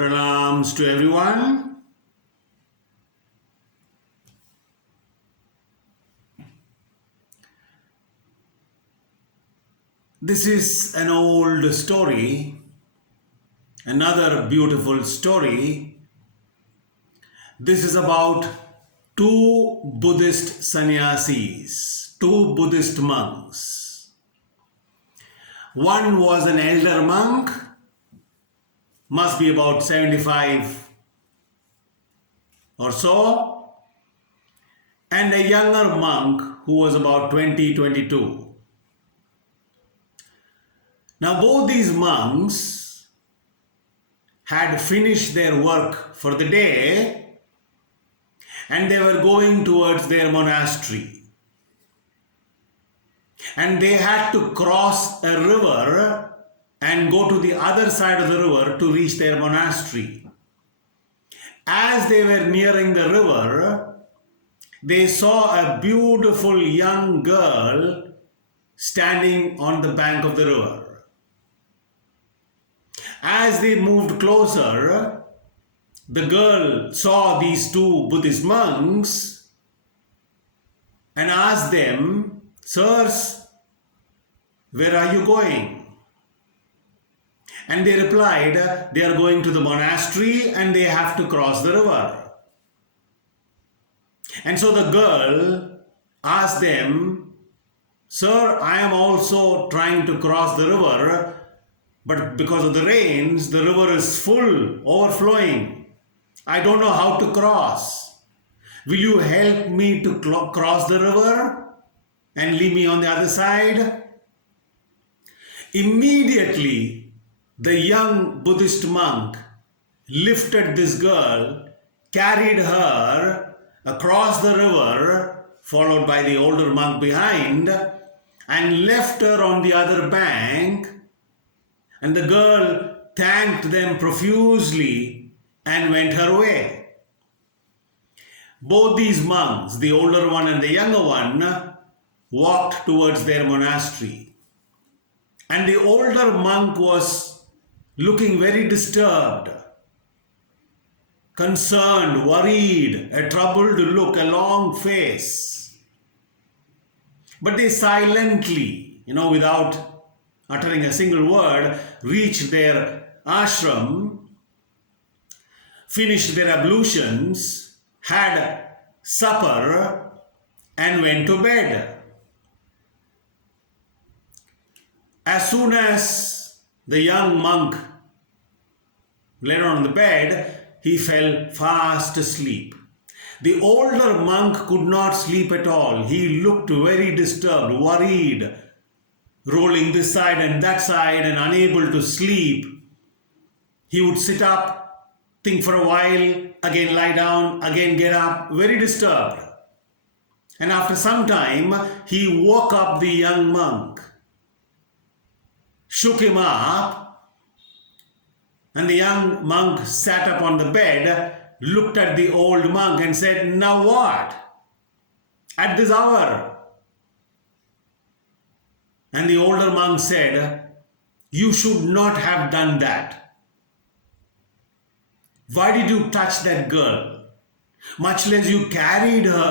Pranams to everyone. This is an old story, another beautiful story. This is about two Buddhist sannyasis, two Buddhist monks. One was an elder monk, must be about 75 or so, and a younger monk who was about 22. Now, both these monks had finished their work for the day and they were going towards their monastery. And they had to cross a river and go to the other side of the river to reach their monastery. As they were nearing the river, they saw a beautiful young girl standing on the bank of the river. As they moved closer, the girl saw these two Buddhist monks and asked them, "Sirs, where are you going?" And they replied, they are going to the monastery and they have to cross the river. And so the girl asked them, "Sir, I am also trying to cross the river, but because of the rains, the river is full, overflowing. I don't know how to cross. Will you help me to cross the river and leave me on the other side?" Immediately, the young Buddhist monk lifted this girl, carried her across the river, followed by the older monk behind, and left her on the other bank. And the girl thanked them profusely and went her way. Both these monks, the older one and the younger one, walked towards their monastery. And the older monk was looking very disturbed, concerned, worried, a troubled look, a long face. But they silently, without uttering a single word, reached their ashram, finished their ablutions, had supper, and went to bed. As soon as the young monk lay on the bed, he fell fast asleep. The older monk could not sleep at all. He looked very disturbed, worried, rolling this side and that side and unable to sleep. He would sit up, think for a while, again lie down, again get up, very disturbed. And after some time, he woke up the young monk, shook him up, and the young monk sat up on the bed, looked at the old monk and said, "Now what? At this hour?" And the older monk said, "You should not have done that. Why did you touch that girl? Much less you carried her.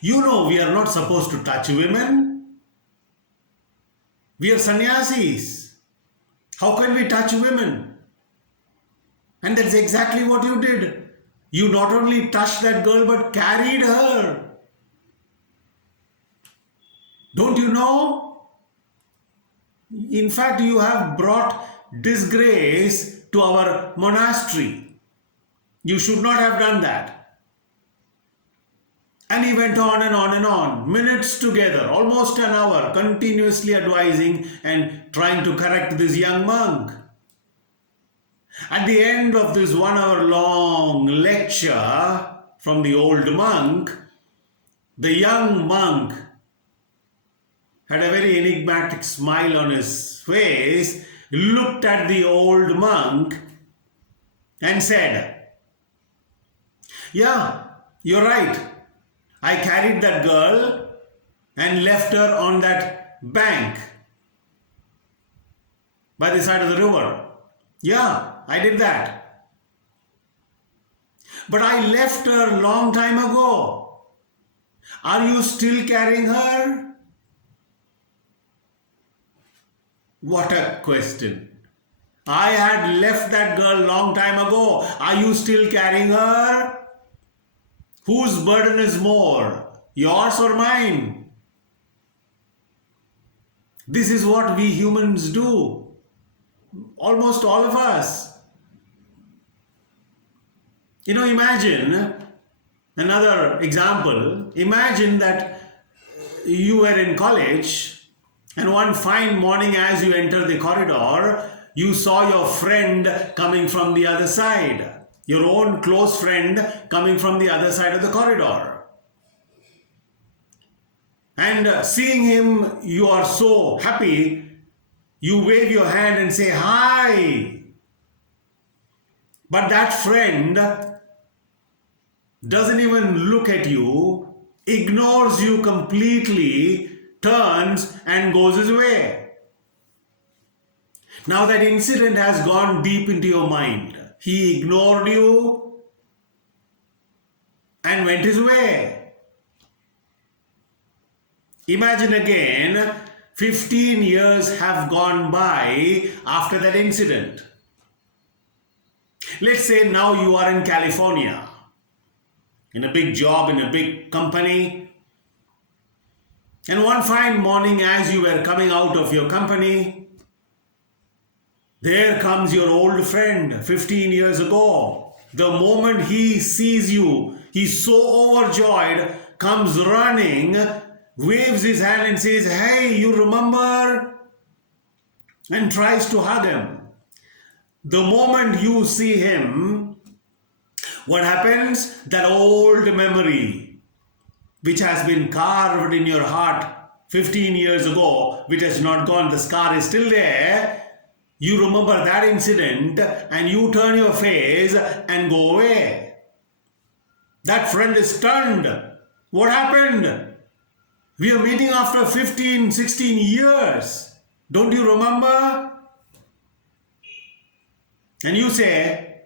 You know we are not supposed to touch women. We are sannyasis. How can we touch women?" And that's exactly what you did. You not only touched that girl but carried her. Don't you know? In fact, you have brought disgrace to our monastery. You should not have done that." And he went on and on and on, minutes together, almost an hour, continuously advising and trying to correct this young monk. At the end of this 1 hour long lecture from the old monk, the young monk had a very enigmatic smile on his face, looked at the old monk and said, "Yeah, you're right. I carried that girl and left her on that bank by the side of the river. Yeah, I did that. But I left her long time ago. Are you still carrying her? What a question. I had left that girl long time ago. Are you still carrying her? Whose burden is more, yours or mine? This is what we humans do. Almost all of us. Imagine another example. Imagine that you were in college and one fine morning as you enter the corridor, you saw your friend coming from the other side. Your own close friend coming from the other side of the corridor. And seeing him, you are so happy, you wave your hand and say, "Hi." But that friend doesn't even look at you, ignores you completely, turns and goes his way. Now that incident has gone deep into your mind. He ignored you and went his way. Imagine again, 15 years have gone by after that incident. Let's say now you are in California, in a big job, in a big company. And one fine morning as you were coming out of your company, there comes your old friend 15 years ago. The moment he sees you, he's so overjoyed, comes running, waves his hand and says, "Hey, you remember?" and tries to hug him. The moment you see him, what happens? That old memory, which has been carved in your heart 15 years ago, which has not gone, the scar is still there. You remember that incident and you turn your face and go away. That friend is stunned. What happened? We are meeting after 15, 16 years. Don't you remember? And you say,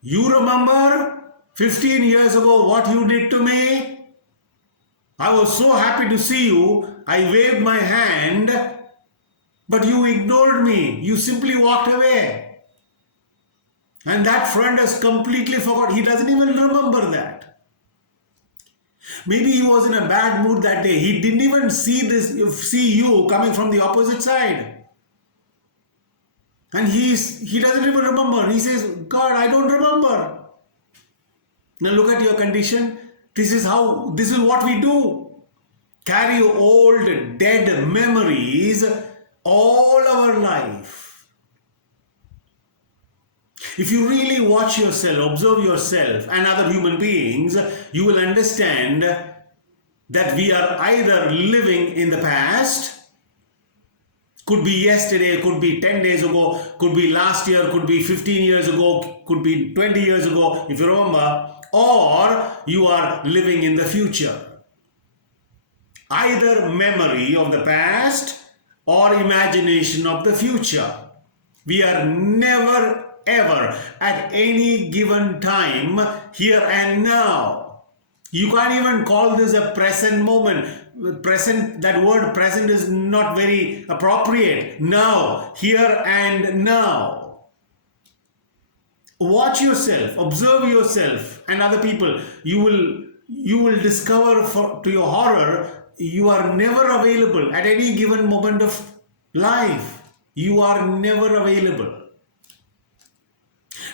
"You remember 15 years ago what you did to me? I was so happy to see you. I waved my hand. But you ignored me. You simply walked away." And that friend has completely forgot. He doesn't even remember that. Maybe he was in a bad mood that day. He didn't even see you coming from the opposite side. And he doesn't even remember. He says, "God, I don't remember." Now look at your condition. This is what we do. Carry old dead memories all our life. If you really watch yourself, observe yourself and other human beings, you will understand that we are either living in the past, could be yesterday, could be 10 days ago, could be last year, could be 15 years ago, could be 20 years ago, if you remember, or you are living in the future. Either memory of the past or imagination of the future. We are never ever at any given time here and now. You can't even call this a present moment. Present, that word present is not very appropriate. Now, here and now. Watch yourself, observe yourself and other people. You will discover to your horror, you are never available at any given moment of life. You are never available.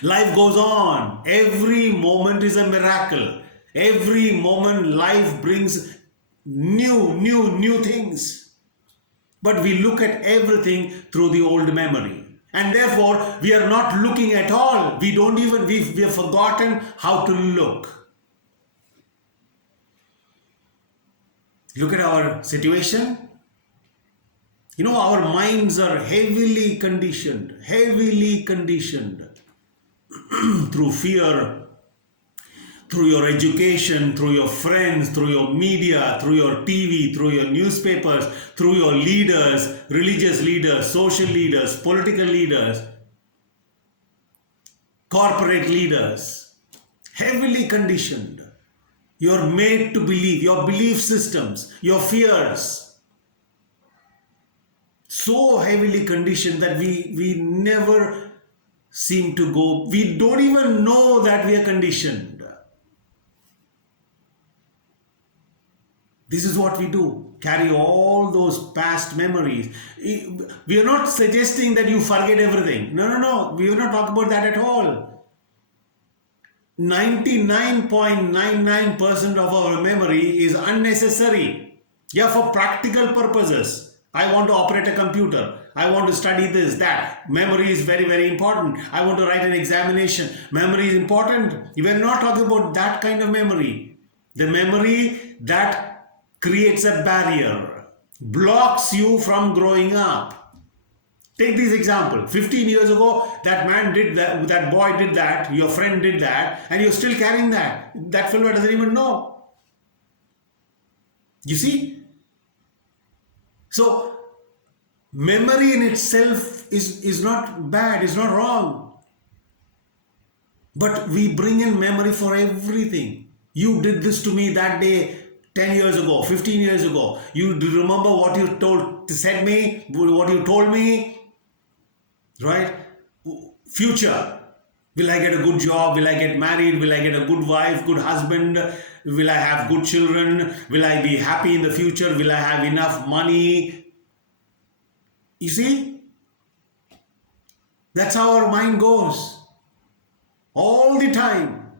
Life goes on. Every moment is a miracle. Every moment life brings new things. But we look at everything through the old memory. And therefore, we are not looking at all. We have forgotten how to look. Look at our situation. Our minds are heavily conditioned through fear, through your education, through your friends, through your media, through your TV, through your newspapers, through your leaders, religious leaders, social leaders, political leaders. corporate leaders, heavily conditioned. You're made to believe, your belief systems, your fears, so heavily conditioned that we never seem to go, we don't even know that we are conditioned. This is what we do, carry all those past memories. We are not suggesting that you forget everything. No. We are not talking about that at all. 99.99% of our memory is unnecessary. Yeah, for practical purposes. I want to operate a computer. I want to study this, that. Memory is very, very important. I want to write an examination. Memory is important. We are not talking about that kind of memory. The memory that creates a barrier, blocks you from growing up. Take this example. 15 years ago, that man did that, that boy did that, your friend did that, and you're still carrying that. That fellow doesn't even know. You see? So, memory in itself is not bad, is not wrong. But we bring in memory for everything. You did this to me that day 10 years ago, 15 years ago. You remember what you said me, what you told me, right? Future. Will I get a good job? Will I get married? Will I get a good wife, good husband? Will I have good children? Will I be happy in the future? Will I have enough money? You see? That's how our mind goes. All the time.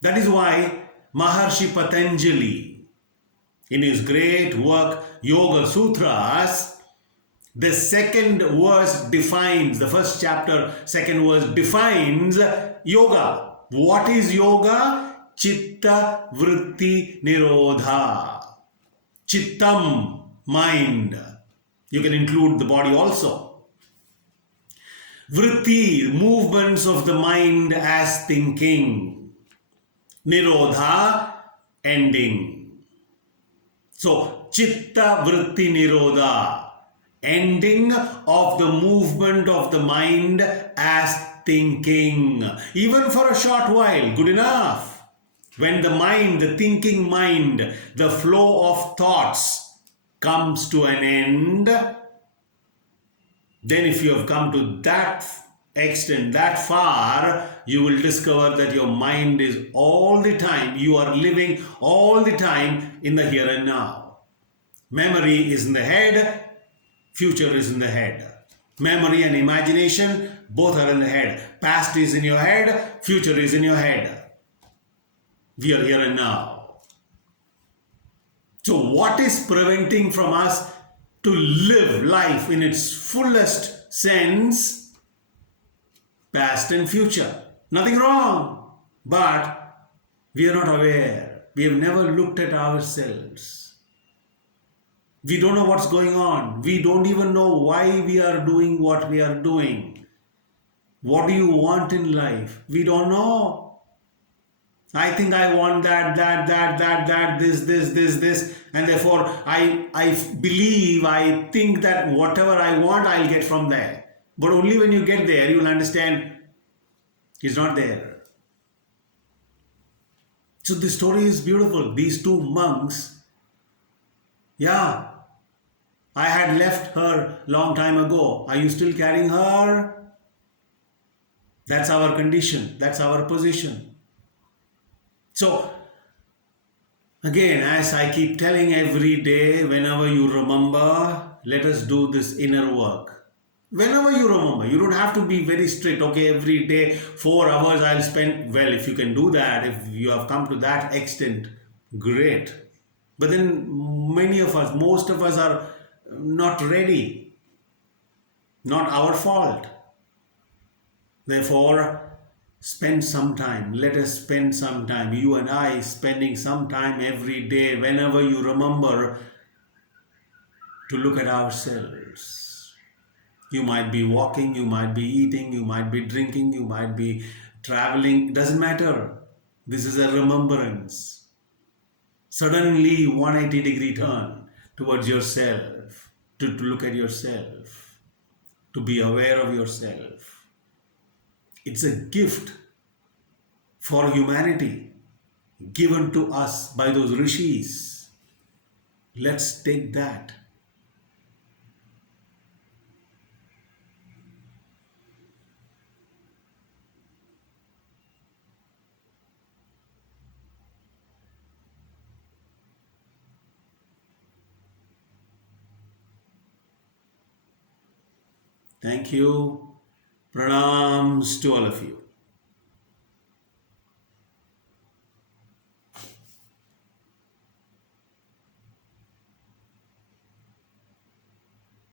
That is why Maharshi Patanjali, in his great work Yoga Sutras, the second verse defines, the first chapter, second verse defines yoga. What is yoga? Chitta Vritti Nirodha. Chittam, mind. You can include the body also. Vritti, movements of the mind as thinking. Nirodha, ending. So, Chitta Vritti Nirodha, ending of the movement of the mind as thinking. Even for a short while, good enough. When the mind, the thinking mind, the flow of thoughts comes to an end, then if you have come to that extent, that far, you will discover that your mind is all the time, you are living all the time in the here and now. Memory is in the head, future is in the head. Memory and imagination, both are in the head. Past is in your head, future is in your head. We are here and now. So what is preventing from us to live life in its fullest sense? Past and future. Nothing wrong. But we are not aware. We have never looked at ourselves. We don't know what's going on. We don't even know why we are doing what we are doing. What do you want in life? We don't know. I think I want that, this, and therefore I believe, I think that whatever I want, I'll get from there. But only when you get there, you'll understand it's not there. So the story is beautiful. These two monks, yeah, I had left her long time ago. Are you still carrying her? That's our condition. That's our position. So, again, as I keep telling every day, whenever you remember, let us do this inner work. Whenever you remember, you don't have to be very strict. Okay, every day, 4 hours I'll spend. Well, if you can do that, if you have come to that extent, great. But then many of us, most of us are not ready. Not our fault. Therefore, spend some time. Let us spend some time. You and I spending some time every day, whenever you remember, to look at ourselves. You might be walking, you might be eating, you might be drinking, you might be traveling. It doesn't matter. This is a remembrance. Suddenly 180-degree turn towards yourself, to look at yourself, to be aware of yourself. It's a gift for humanity given to us by those rishis. Let's take that. Thank you. Pranams to all of you.